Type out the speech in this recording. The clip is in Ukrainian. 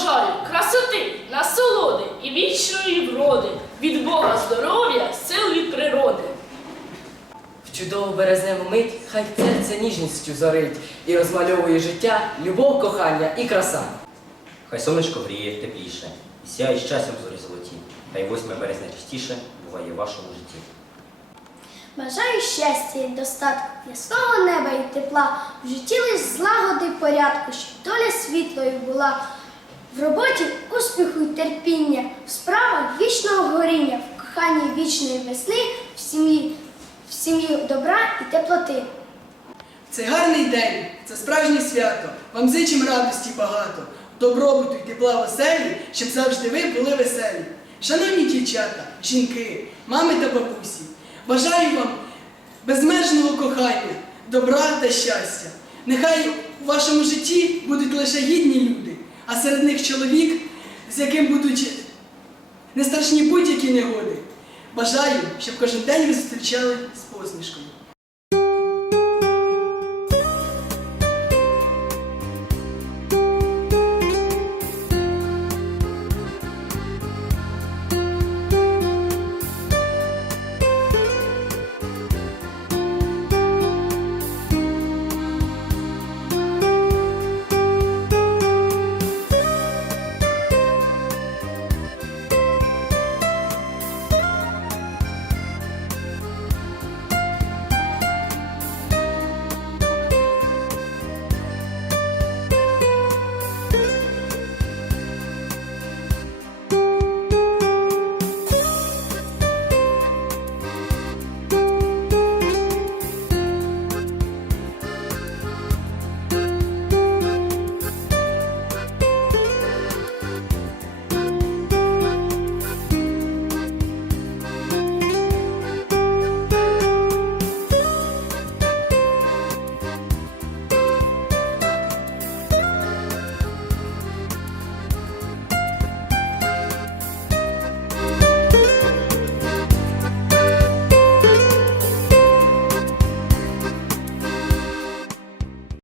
бажаю красоти, насолоди і вічної вроди, від Бога здоров'я, сил від природи. В чудову березневу мить хай серце ніжністю зорить і розмальовує життя, любов, кохання і краса. Хай сонечко гріє тепліше, і сяє щастям зорі золоті. Хай 8 березня частіше буває в вашому житті. Бажаю щастя і достатку, ясного неба і тепла, в житті лиш злагоди порядку, щоб доля світлою була. В роботі успіху й терпіння, в справах вічного горіння, в коханні вічної весни, в сім'ї, в сім'ї добра і теплоти. Це гарний день, це справжнє свято. Вам зичим радості багато, добробуту й тепла в оселі, щоб завжди ви були веселі. Шановні дівчата, жінки, мами та бабусі, бажаю вам безмежного кохання, добра та щастя. Нехай у вашому житті будуть лише гідні люди, а серед них чоловік, з яким будуть не страшні будь-які негоди. Бажаю, щоб кожен день ви зустрічали з посмішкою.